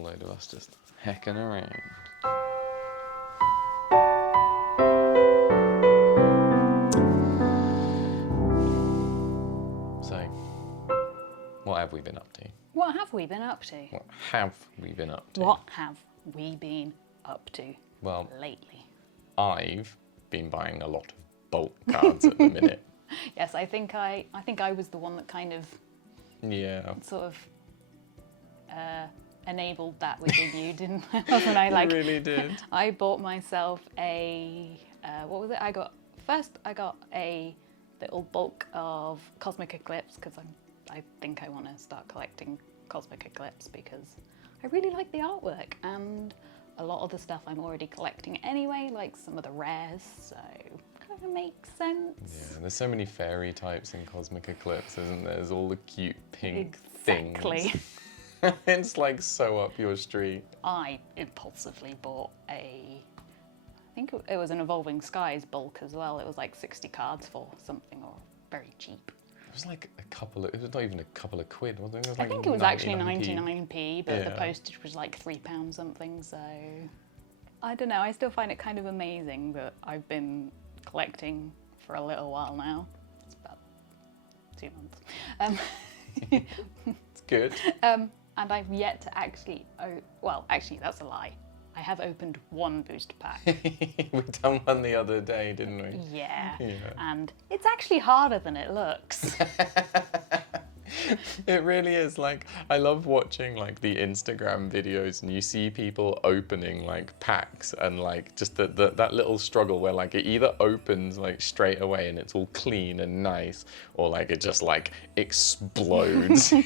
whole load of us just hecking around. So, what have we been up to? What have we been up to? What have we been up to? What have we been up to Well, lately? I've been buying a lot of bulk cards at the minute. Yes, I think I was the one that kind of sort of enabled that within you, didn't I? Wasn't I? You really did. I bought myself a what was it? I got a little bulk of Cosmic Eclipse because I think I want to start collecting Cosmic Eclipse because I really like the artwork, and a lot of the stuff I'm already collecting anyway, like some of the rares, so kind of makes sense. Yeah, there's so many fairy types in Cosmic Eclipse, isn't there? There's all the cute pink Exactly. things. It's like so up your street. I impulsively bought I think it was an Evolving Skies bulk as well. It was like 60 cards for something, or very cheap. It was like it was not even a couple of quid, wasn't it? It was I like think it was actually 99p. 99p, but the postage was like £3 something, so I don't know, I still find it kind of amazing that I've been collecting for a little while now. It's about 2 months. It's good. And I've yet to actually, actually that's a lie. I have opened one booster pack. We done one the other day, didn't we? Yeah, and it's actually harder than it looks. It really is. Like, I love watching like the Instagram videos and you see people opening like packs and like just that little struggle where like it either opens like straight away and it's all clean and nice, or like it just like explodes. And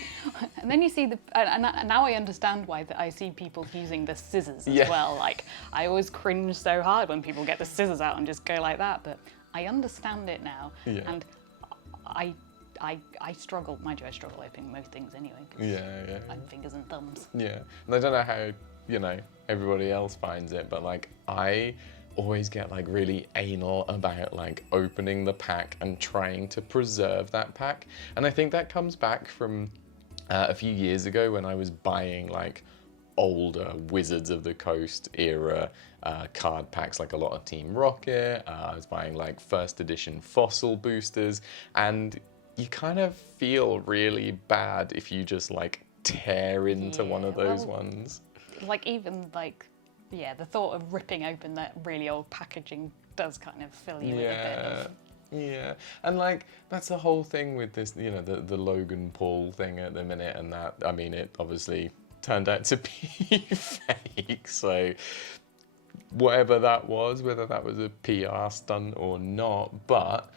then you see and now I understand why I see people using the scissors as well. Like, I always cringe so hard when people get the scissors out and just go like that, but I understand it now. And I struggle, mind you, I struggle opening most things anyway. I'm fingers and thumbs. Yeah, and I don't know how, everybody else finds it, but like I always get like really anal about like opening the pack and trying to preserve that pack. And I think that comes back from a few years ago when I was buying like older Wizards of the Coast era card packs, like a lot of Team Rocket. I was buying like first edition Fossil boosters, and you kind of feel really bad if you just like tear into one of those ones. Like even like, the thought of ripping open that really old packaging does kind of fill you with a bit of... Yeah, and like that's the whole thing with this, the Logan Paul thing at the minute, and that, I mean, it obviously turned out to be fake, so whatever that was, whether that was a PR stunt or not, but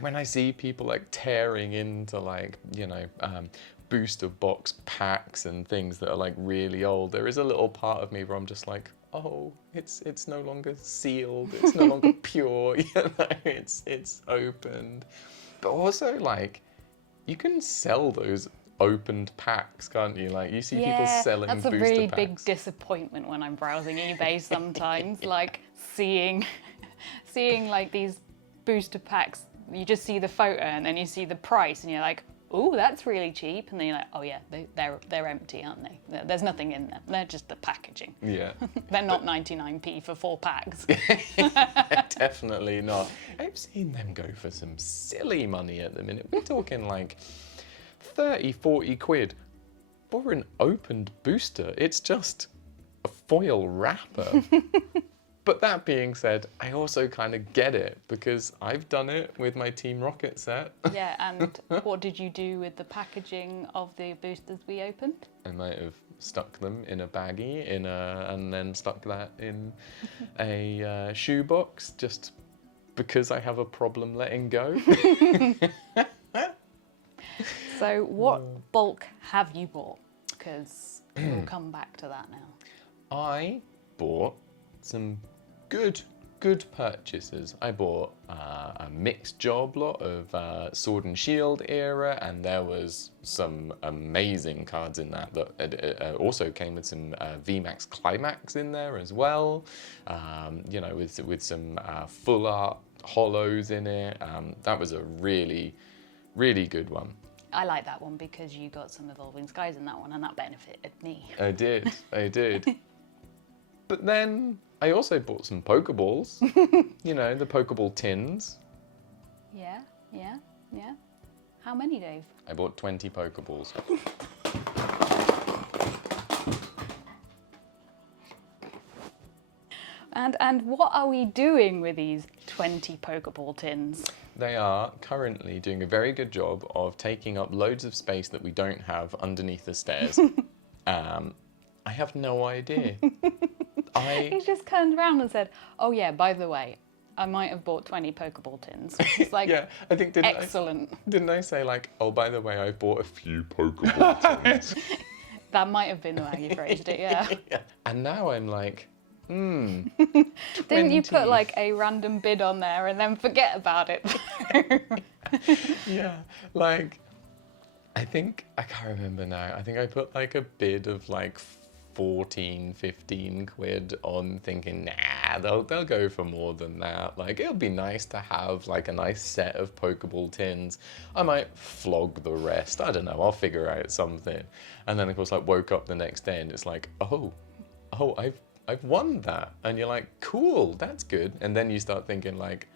when I see people like tearing into like, booster box packs and things that are like really old, there is a little part of me where I'm just like, oh, it's no longer sealed, it's no longer pure, it's opened. But also like, you can sell those opened packs, can't you? Like, you see people selling booster packs. That's a really big disappointment when I'm browsing eBay sometimes, like seeing like these booster packs. You just see the photo and then you see the price and you're like, oh, that's really cheap. And then you're like, oh yeah, they're empty, aren't they? There's nothing in them. They're just the packaging. Yeah. They're not 99p for 4 packs. Definitely not. I've seen them go for some silly money at the minute. We're talking like 30, 40 quid for an opened booster. It's just a foil wrapper. But that being said, I also kind of get it because I've done it with my Team Rocket set. Yeah, and what did you do with the packaging of the boosters we opened? I might have stuck them in a baggie and then stuck that in a shoebox just because I have a problem letting go. So what bulk have you bought? Because we'll come back to that now. I bought some good purchases. I bought a mixed job lot of Sword and Shield era, and there was some amazing cards in that also came with some VMAX Climax in there as well. With some full art hollows in it. That was a really, really good one. I like that one because you got some Evolving Skies in that one, and that benefited me. I did. But then I also bought some Pokeballs. You know, the Pokeball tins. Yeah. How many, Dave? I bought 20 Pokeballs. And what are we doing with these 20 Pokeball tins? They are currently doing a very good job of taking up loads of space that we don't have underneath the stairs. I have no idea. He just turned around and said, "Oh yeah, by the way, I might have bought 20 Pokeball tins." It's like, yeah, I think excellent. Didn't I say like, oh, by the way, I bought a few Pokeball tins? That might have been the way you phrased it, yeah. And now I'm like, Didn't you put like a random bid on there and then forget about it? Yeah, like, I can't remember now. I think I put like a bid of like 14, 15 quid on, thinking, nah, they'll go for more than that. Like, it'll be nice to have like a nice set of Pokeball tins. I might flog the rest. I don't know, I'll figure out something. And then of course, like, woke up the next day and it's like, oh, I've won that. And you're like, cool, that's good. And then you start thinking like,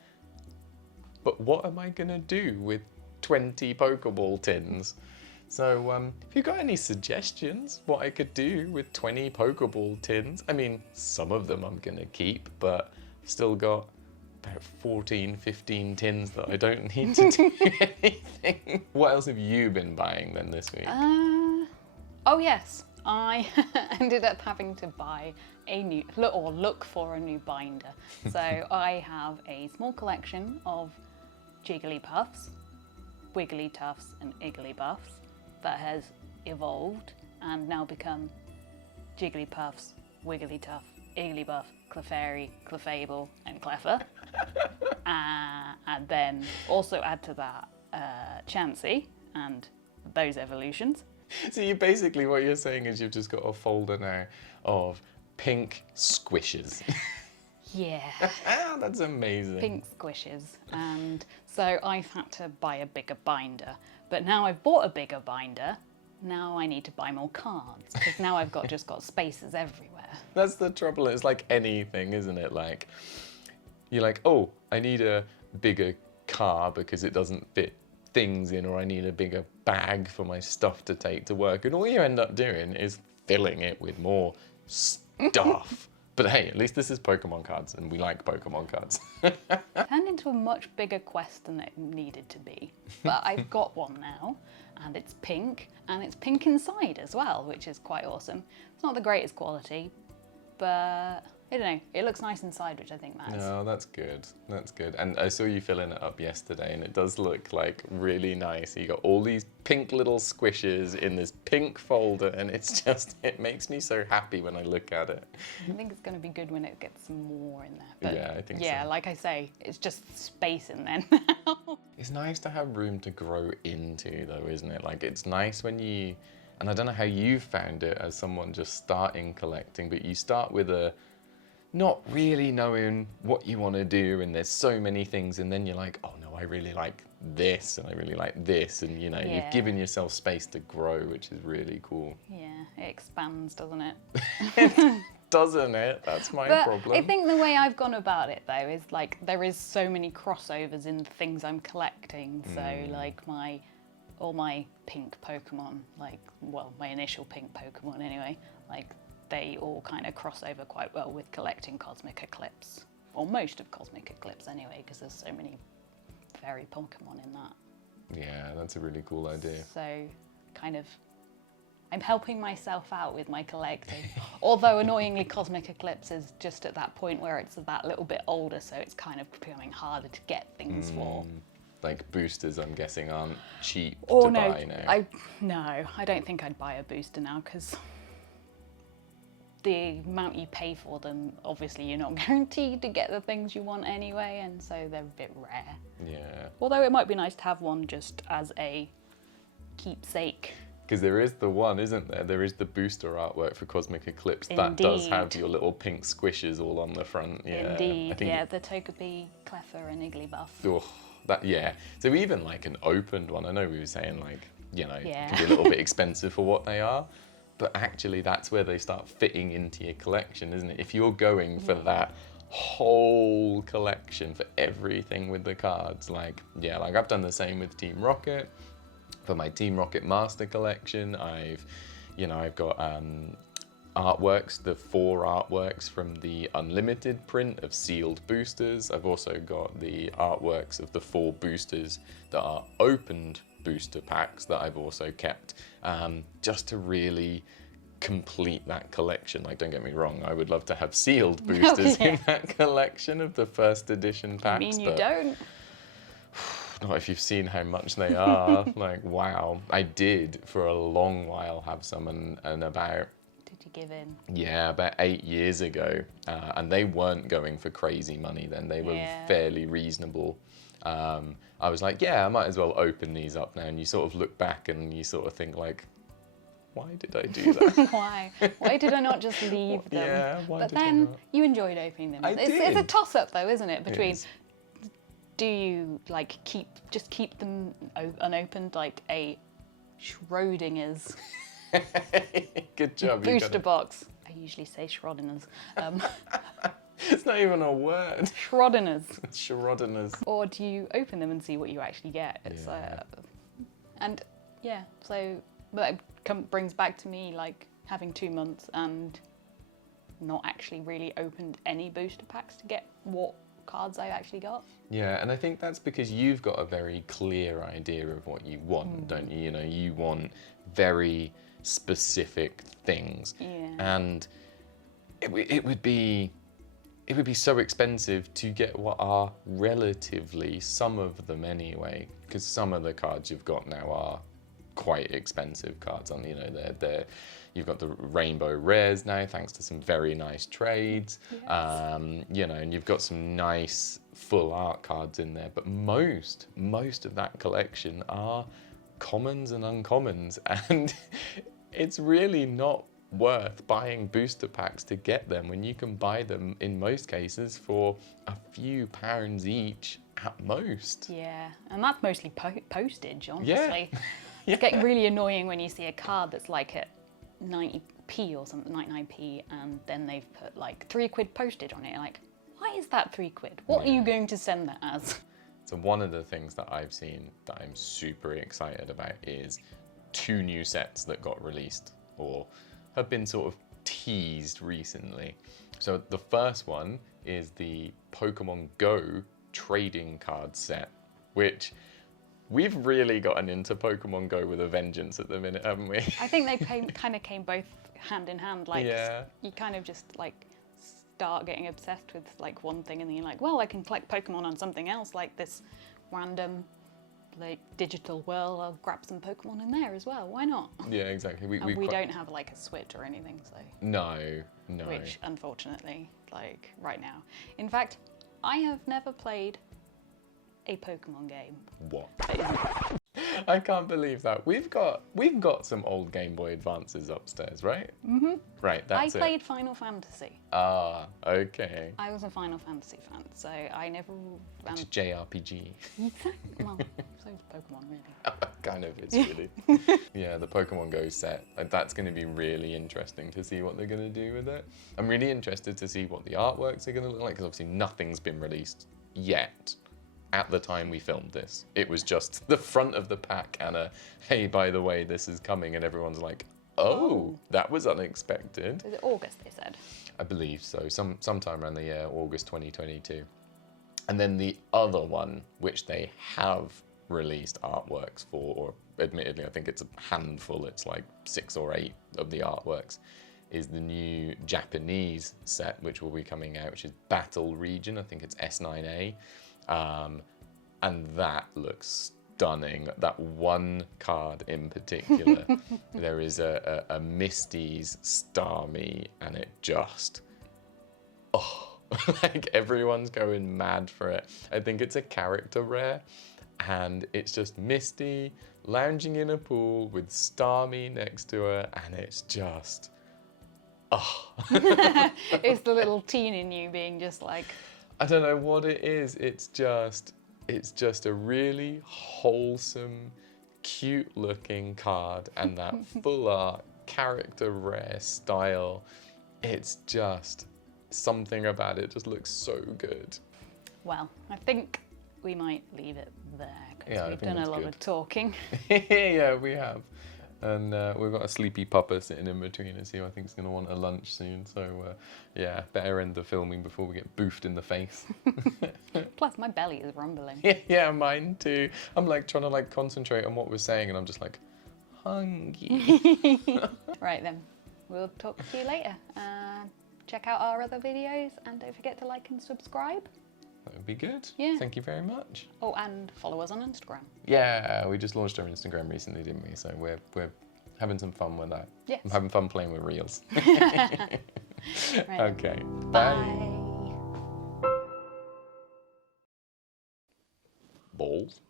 but what am I gonna do with 20 Pokeball tins? So if you've got any suggestions what I could do with 20 Pokeball tins, I mean, some of them I'm gonna keep, but I've still got about 14, 15 tins that I don't need to do anything. What else have you been buying then this week? Oh yes, I ended up having to buy look for a new binder. So I have a small collection of Jigglypuffs, Wigglytuffs and Igglybuffs that has evolved and now become Jigglypuffs, Wigglytuff, Igglybuff, Clefairy, Clefable and Cleffer. And then also add to that Chansey and those evolutions. So what you're saying is you've just got a folder now of pink squishes. Yeah. That's amazing. Pink squishes. And so I've had to buy a bigger binder. But now I've bought a bigger binder, now I need to buy more cards, because now I've just got spaces everywhere. That's the trouble. It's like anything, isn't it? Like, you're like, oh, I need a bigger car because it doesn't fit things in, or I need a bigger bag for my stuff to take to work. And all you end up doing is filling it with more stuff. But hey, at least this is Pokemon cards, and we like Pokemon cards. Turned into a much bigger quest than it needed to be. But I've got one now, and it's pink inside as well, which is quite awesome. It's not the greatest quality, but I don't know, it looks nice inside, which I think matters. No, that's good. That's good. And I saw you filling it up yesterday, and it does look like really nice. You got all these pink little squishes in this pink folder, and it makes me so happy when I look at it. I think it's going to be good when it gets some more in there. But yeah, I think so. Yeah, like I say, it's just space in there now. It's nice to have room to grow into, though, isn't it? Like, it's nice when and I don't know how you found it as someone just starting collecting, but you start with not really knowing what you want to do, and there's so many things, and then you're like, oh no, I really like this, and I really like this, and you know, you've given yourself space to grow, which is really cool. Yeah, it expands, doesn't it? Doesn't it? That's my problem. I think the way I've gone about it, though, is like there is so many crossovers in the things I'm collecting. So like all my pink Pokemon, my initial pink Pokemon anyway, like they all kind of cross over quite well with collecting Cosmic Eclipse, or most of Cosmic Eclipse anyway, because there's so many fairy Pokemon in that. Yeah, that's a really cool idea. So kind of I'm helping myself out with my collecting. Although annoyingly Cosmic Eclipse is just at that point where it's that little bit older, so it's kind of becoming harder to get things for. Like boosters, I'm guessing, aren't cheap to buy now. I don't think I'd buy a booster now, because the amount you pay for them, obviously you're not guaranteed to get the things you want anyway, and so they're a bit rare. Yeah. Although it might be nice to have one just as a keepsake. Because there is the one, isn't there? There is the booster artwork for Cosmic Eclipse. Indeed. That does have your little pink squishes all on the front. Yeah. Indeed, yeah, the Togepi, Cleffer and Igglybuff. Oh, yeah. So even like an opened one, I know we were saying like Yeah. can be a little bit expensive for what they are. But actually, that's where they start fitting into your collection, isn't it? If you're going for that whole collection for everything with the cards, like I've done the same with Team Rocket. For my Team Rocket Master collection, I've got artworks, the 4 artworks from the Unlimited print of sealed boosters. I've also got the artworks of the 4 boosters that are opened booster packs that I've also kept, just to really complete that collection. Like, don't get me wrong, I would love to have sealed boosters in that collection of the first edition packs. I mean, you don't. Not if you've seen how much they are. Like, wow. I did for a long while have some, and about... Did you give in? Yeah, about 8 years ago. And they weren't going for crazy money then. They were fairly reasonable. I was like, I might as well open these up now. And you sort of look back and you sort of think like, why did I do that? Why? Why did I not just leave them? Yeah, why but did I then not? you enjoyed opening them. It's did. a toss-up though, isn't it? Between... It is. Do you like keep them unopened like a Schrodinger's Good job. booster box? I usually say Schrodinger's. It's not even a word. Schrodinger's. Schrodinger's. Or do you open them and see what you actually get? It's so that brings back to me like having 2 months and not actually really opened any booster packs to get what cards I actually got. Yeah, and I think that's because you've got a very clear idea of what you want, don't you? You know, you want very specific things. Yeah. And it would be so expensive to get what are relatively, some of them anyway, because some of the cards you've got now are quite expensive cards. On you've got the rainbow rares now, thanks to some very nice trades. Yes. And you've got some nice full art cards in there. But most of that collection are commons and uncommons, and it's really not worth buying booster packs to get them when you can buy them in most cases for a few pounds each at most. Yeah, and that's mostly postage, honestly. Yeah. It's getting really annoying when you see a card that's like at 90p or something, 99p, and then they've put like £3 postage on it. You're like, why is that £3? What are you going to send that as? So one of the things that I've seen that I'm super excited about is 2 new sets that got released or have been sort of teased recently. So the first one is the Pokemon Go trading card set, which we've really gotten into Pokemon Go with a vengeance at the minute, haven't we? I think they kind of came both hand in hand. Like, you kind of just like start getting obsessed with like one thing, and then you're like, well, I can collect Pokemon on something else, like this random like digital world. I'll grab some Pokemon in there as well. Why not? Yeah, exactly. We don't have like a Switch or anything, so no. Which unfortunately, like right now, in fact, I have never played a Pokemon game. What? I can't believe that. We've got some old Game Boy Advances upstairs, right? Mm-hmm. Right, that's it. I played Final Fantasy. Ah, okay. I was a Final Fantasy fan, so I never... It's a JRPG. Well, so is Pokemon, really. Kind of, it's really. Yeah, the Pokemon Go set, that's going to be really interesting to see what they're going to do with it. I'm really interested to see what the artworks are going to look like, because obviously nothing's been released yet. At the time we filmed this, it was just the front of the pack and a, hey, by the way, this is coming, and everyone's like, oh, that was unexpected. Is it August, they said? I believe so, sometime around the year, August 2022. And then the other one, which they have released artworks for, or admittedly, I think it's a handful, it's like 6 or 8 of the artworks, is the new Japanese set, which will be coming out, which is Battle Region. I think it's S9A. And that looks stunning. That one card in particular, there is a Misty's Starmie, and it just, like everyone's going mad for it. I think it's a character rare, and it's just Misty lounging in a pool with Starmie next to her, and it's just, It's the little teen in you being just like... I don't know what it is. It's just a really wholesome, cute looking card and that full art, character rare style. It's just something about it just looks so good. Well, I think we might leave it there because Yeah, I we've think done a that's lot good. of talking. Yeah, we have. And we've got a sleepy pupper sitting in between us who I think is going to want a lunch soon. So, yeah, better end the filming before we get boofed in the face. Plus, my belly is rumbling. Yeah, mine too. I'm like trying to like concentrate on what we're saying and I'm just like, hungry. Right then, we'll talk to you later. Check out our other videos and don't forget to like and subscribe. That would be good. Yeah. Thank you very much. Oh, and follow us on Instagram. Yeah, we just launched our Instagram recently, didn't we? So we're having some fun with that. Yes. I'm having fun playing with reels. Right then. Okay. Bye. Balls.